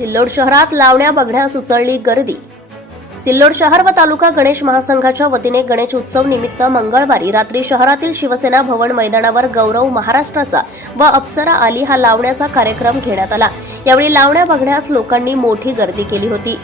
सिल्लोड शहरात लावण्या बघण्यास उचलली गर्दी. सिल्लोड शहर व तालुका गणेश महासंघाच्या वतीने गणेश उत्सव निमित्त मंगळवारी रात्री शहरातील शिवसेना भवन मैदानावर गौरव महाराष्ट्राचा व अप्सरा आली हा लावण्याचा कार्यक्रम घेण्यात आला. यावेळी लावण्या बघण्यास लोकांनी मोठी गर्दी केली होती.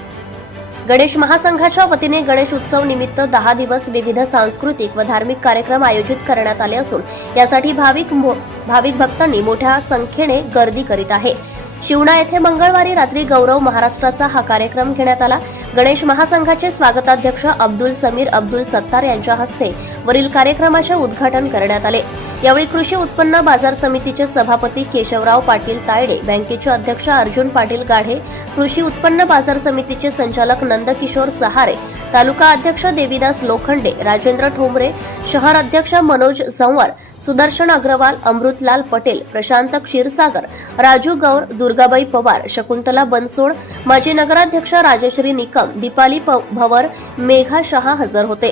गणेश महासंघाच्या वतीने गणेश उत्सव निमित्त दहा दिवस विविध सांस्कृतिक व धार्मिक कार्यक्रम आयोजित करण्यात आले असून यासाठी भाविक मो- भाविक भक्तांनी मोठ्या संख्येने गर्दी करीत आहे. शिवणा येथे मंगळवारी रात्री गौरव महाराष्ट्राचा हा कार्यक्रम घेण्यात आला. गणेश महासंघाचे स्वागताध्यक्ष अब्दुल समीर अब्दुल सत्तार यांच्या हस्ते वरील कार्यक्रमाचे उद्घाटन करण्यात आले. यावेळी कृषी उत्पन्न बाजार समितीचे सभापती केशवराव पाटील तायडे बँकेचे अध्यक्ष अर्जुन पाटील गाढे कृषी उत्पन्न बाजार समितीचे संचालक नंदकिशोर सहारे तालुका अध्यक्ष देवीदास लोखंडे राजेंद्र ठोंबरे शहर अध्यक्ष मनोज संवर सुदर्शन अग्रवाल अमृतलाल पटेल प्रशांत क्षीरसागर राजू गौर दुर्गाबाई पवार शकुंतला बनसोड माजी नगराध्यक्ष राजश्री निकम दीपाली भवर मेघा शहा हजर होते.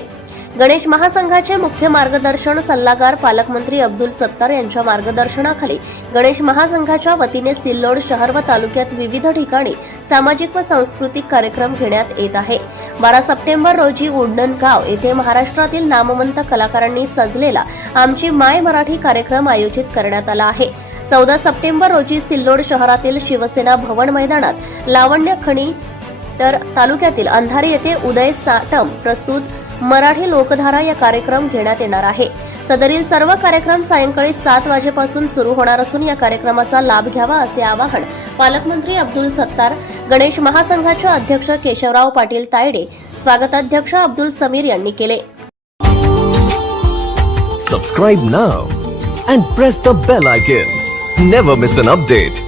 गणेश महासंघाचे मुख्य मार्गदर्शन सल्लागार पालकमंत्री अब्दुल सत्तार यांच्या मार्गदर्शनाखाली गणेश महासंघाच्या वतीने सिल्लोड शहर व तालुक्यात विविध ठिकाणी सामाजिक व सांस्कृतिक कार्यक्रम घेण्यात येत आहे. बारा सप्टेंबर रोजी उड्डण गाव येथे महाराष्ट्रातील नामवंत कलाकारांनी सजलेला आमची माय मराठी कार्यक्रम आयोजित करण्यात आला आहे. चौदा सप्टेंबर रोजी सिल्लोड शहरातील शिवसेना भवन मैदानात लावण्य खणी तर तालुक्यातील अंधारी येथे उदय साटम प्रस्तुत मराठी लोकधारा या कार्यक्रम घेण्यात येणार आहे. सदरील सर्व कार्यक्रम सायंकाळी सात वाजेपासून सुरू होणार असून या कार्यक्रमाचा लाभ घ्यावा असे आवाहन पालकमंत्री अब्दुल सत्तार गणेश महासंघाचे अध्यक्ष केशवराव पाटील तायडे स्वागताध्यक्ष अब्दुल समीर यांनी केले. Subscribe now and press the bell icon never miss an update